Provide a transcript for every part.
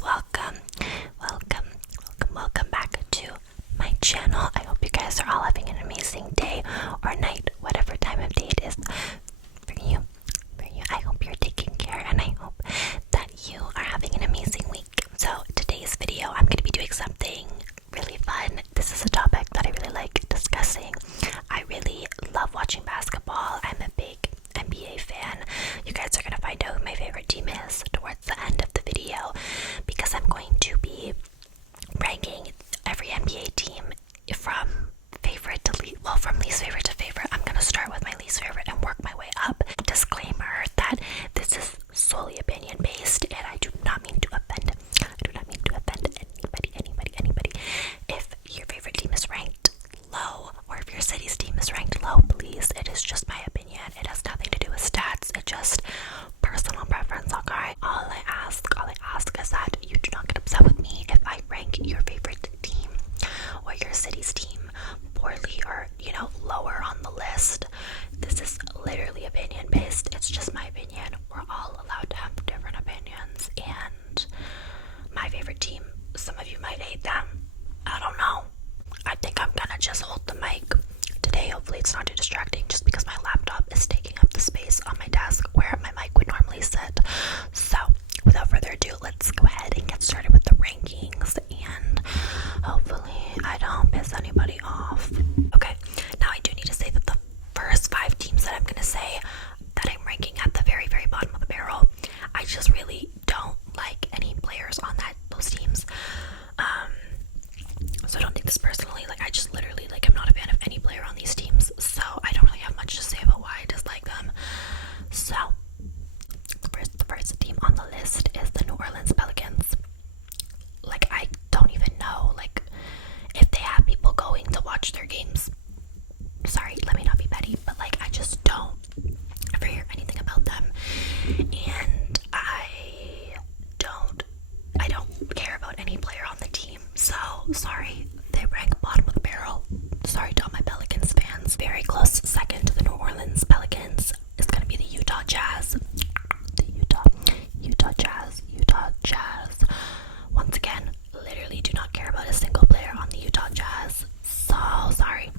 guys, welcome back to my channel. I hope you guys are all having an amazing day or night, whatever time of day it is for you. I hope you're taking care, and I hope that you are having an amazing week. So today's video, I'm going to be doing something really fun. This is a topic that I really like discussing. I really love watching basketball. I'm a big NBA fan. You guys are going to find out who my favorite team is towards the end of the video, because I'm going to be ranking every NBA team from favorite to least, well, from least favorite to favorite. I'm going to start with my least favorite and work my way up. Disclaimer that this is solely opinion based, and I do not mean to offend anybody. If your favorite team is ranked low, or if your city's team is ranked low, please, it is just my opinion. It has nothing to do with stats. It's just personal preference, okay? All I ask is that you do not get upset with me if I rank your favorite team or your city's team poorly, or, lower on the list. This is literally opinion based. It's just my opinion. We're all allowed to have different opinions, and my favorite team, some of you might hate them. I don't know. I think I'm gonna just hold the mic today. Hopefully it's not too distracting, just because my laptop is taking up the space on my desk where my mic would normally sit. So without further ado, let's go ahead and get started with the rankings, and hopefully I don't piss anybody off. Okay, now I do need to say that the first 5 teams that I'm gonna say that I'm ranking at the very, very bottom of the barrel, I just really don't like any players on those teams. So don't take this personally. I just literally, I'm not a fan of any player on these teams, so I don't really have much to say about why I dislike them. So the first team on the list is the New Orleans Pelicans. I don't even know, if they have people going to watch their games. Sorry, let me not be petty, but I just don't ever hear anything about them, and I don't care about any player on the team. So sorry, they rank bottom of the barrel. Sorry to all my Pelicans fans. Very close second to the New Orleans Pelicans is going to be the Utah Jazz. The Utah Jazz. Once again, literally do not care about a single player on the Utah Jazz. So sorry.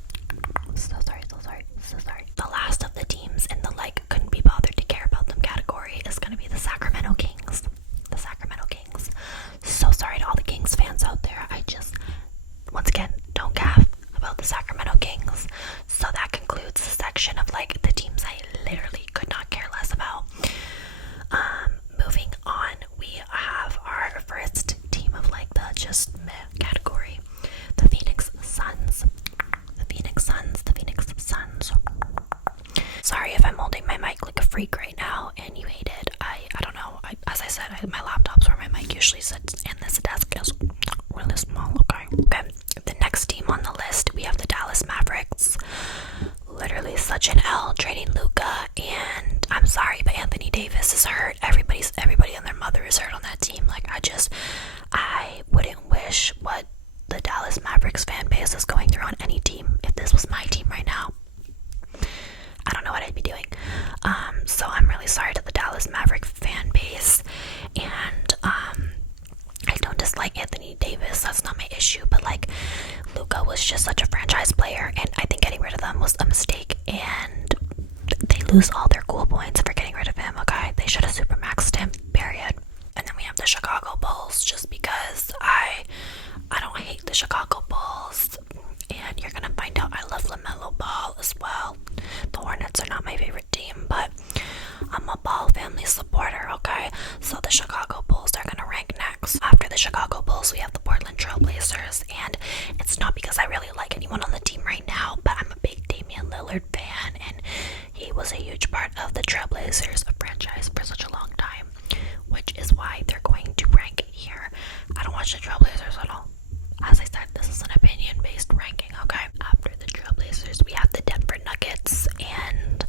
The last of the teams in the couldn't be bothered to care about them category is going to be the Sacramento Kings. So sorry to all the Kings fans out there. I just, once again, don't gaff about the Sacramento Kings. So that concludes the section of the teams I literally could not care less about. Moving on, we have our first team of the just meh category, the Phoenix Suns. Sorry if I'm holding my mic like a freak right now and you hate it. I don't know. As I said, my laptop's where my mic usually sits, and this desk is really small. Okay. The next team on the list, we have the Dallas Mavericks. Literally such an L trading Luka, and I'm sorry, but Anthony Davis is hurt. Everybody and their mother is hurt on that team. I wouldn't wish what the Dallas Mavericks fan base is going through on any team. If this was my team right now, I don't know what I'd be doing. So I'm really sorry to the Dallas Maverick fan base, and I don't dislike Anthony Davis. That's not my issue, but Luka was just such a franchise player, and I think getting rid of them was a mistake, and they lose all their cool points for getting rid of him. Okay, they should have supermaxed him, period. And then we have the Chicago Bulls, just because I don't hate the Chicago Bulls, and you're gonna find out I love LaMelo Ball as well. The Hornets are not my favorite team, but I'm a Ball family supporter, okay? So the Chicago Bulls are gonna rank next. After the Chicago Bulls, we have the Portland Trail Blazers, and it's not because I really like anyone on the team right now, but I'm a big Damian Lillard fan, and he was a huge part of the Trail Blazers, a franchise, for such a long time, which is why they're going to rank here. I don't watch the Trail Blazers at all. As I said, this is an opinion-based ranking, okay? After the Trailblazers, we have the Denver Nuggets, and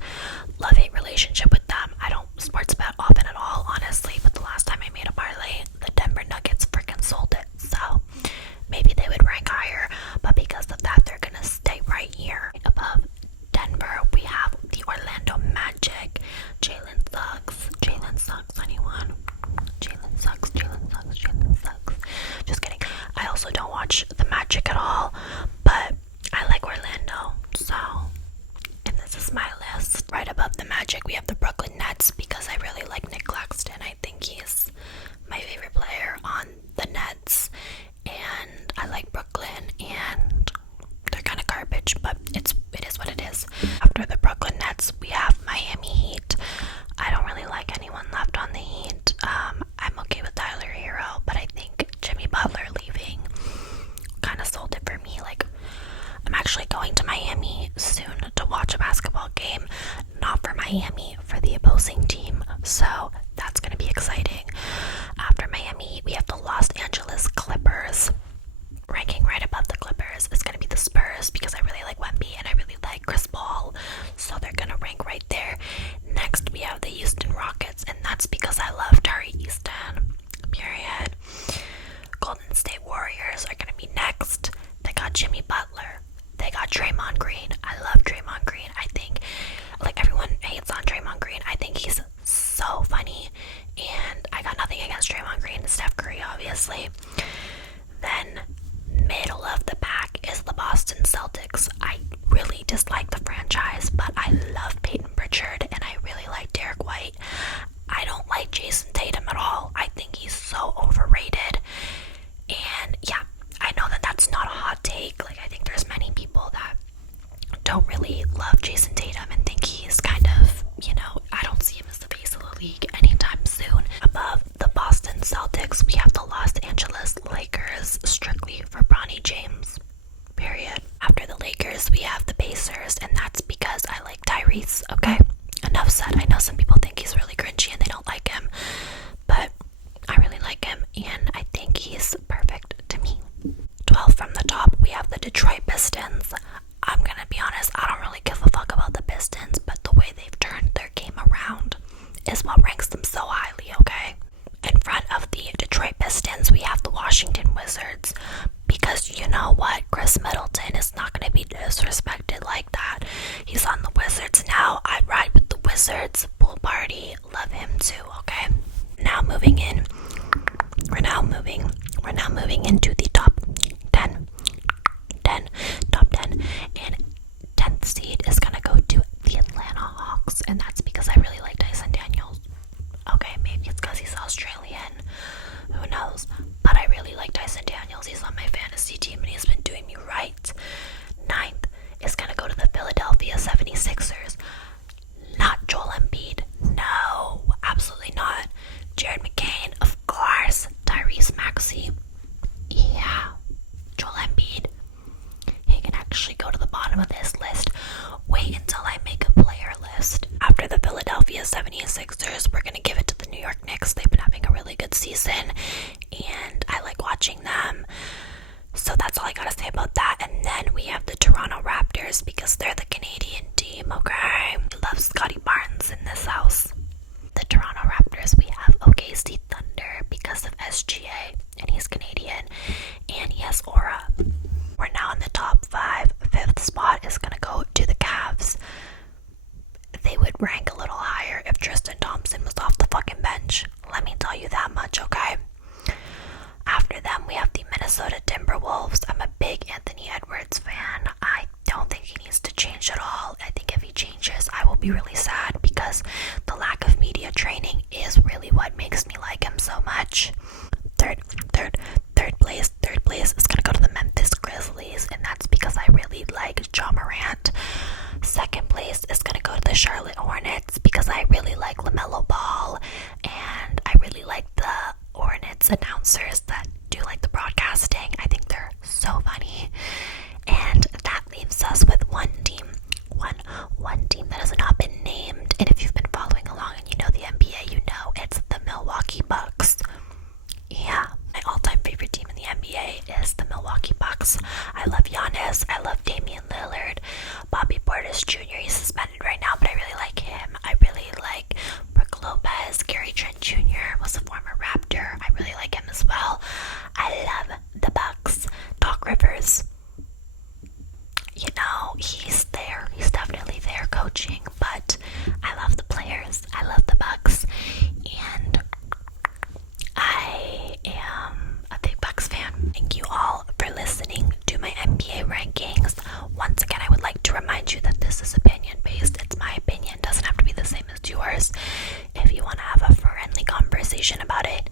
love-hate relationship with them. I don't sports bet often at all, honestly, but the last time I made a parlay, the Denver Nuggets freaking sold it, so maybe they would rank higher, but because of that, they're gonna stay right here. Above Denver, we have the Orlando Magic. Jalen sucks, anyone? Jalen sucks. We're now moving into the top 10. Top 10. And 10th seed is gonna go to the Atlanta Hawks, and that's because I really like Dyson Daniels. Okay, maybe it's because he's Australian. Who knows? But I really like Dyson Daniels. He's on my fantasy team, and he's been doing me right. 9th is gonna go to the Philadelphia 76ers. Not Joel Embiid. No, absolutely not. Jared McCain, of course. Tyrese Maxey. Yeah. Joel Embiid. He can actually go to the bottom of this list. Wait until I make a player list. After the Philadelphia 76ers, we're going to give it to the New York Knicks. They've been having a really good season, and I like watching them. So that's all I got to say about that. And then we have the Toronto Raptors because they're the Canadian team, okay? Love Scotty Barnes in this house. The Toronto Raptors, we have OKC Thunder because of SGA, and he's Canadian, and he has aura. We're now in the top 5. 5th spot is going to go to the Cavs. They would rank a little higher if Tristan Thompson was off the fucking bench. Let me tell you that much, okay? After them, we have the Minnesota Timberwolves. I'm a big Anthony Edwards fan. I don't think he needs to change at all. I think if he changes, I will be really sad because the lack of media training is really what makes me like him so much. Third place is gonna go to the Memphis Grizzlies, and that's because I really like Ja Morant. 2nd place is gonna go to the Charlotte Hornets because I really like LaMelo Ball, and I really like the Hornets announcers that do like the broadcasting. I think they're so funny. And that leaves us with one team that has not been named, and if you've been following along and you know the NBA, you know it's the Milwaukee Bucks. Yeah, my all-time favorite team in the NBA is the Milwaukee Bucks. I love Giannis. I love Damian Lillard. Bobby Portis Jr. He's suspended right now, but I really like him. I really like Brook Lopez. Gary Trent Jr. was a former Raptor. I really like him as well. I love the Bucks. Doc Rivers. You know, he's there. He's definitely there coaching, but I love the players. I love the Bucks, and I am a big Bucks fan. Thank you all for listening to my NBA rankings. Once again, I would like to remind you that this is opinion-based. It's my opinion. It doesn't have to be the same as yours. If you want to have a friendly conversation about it,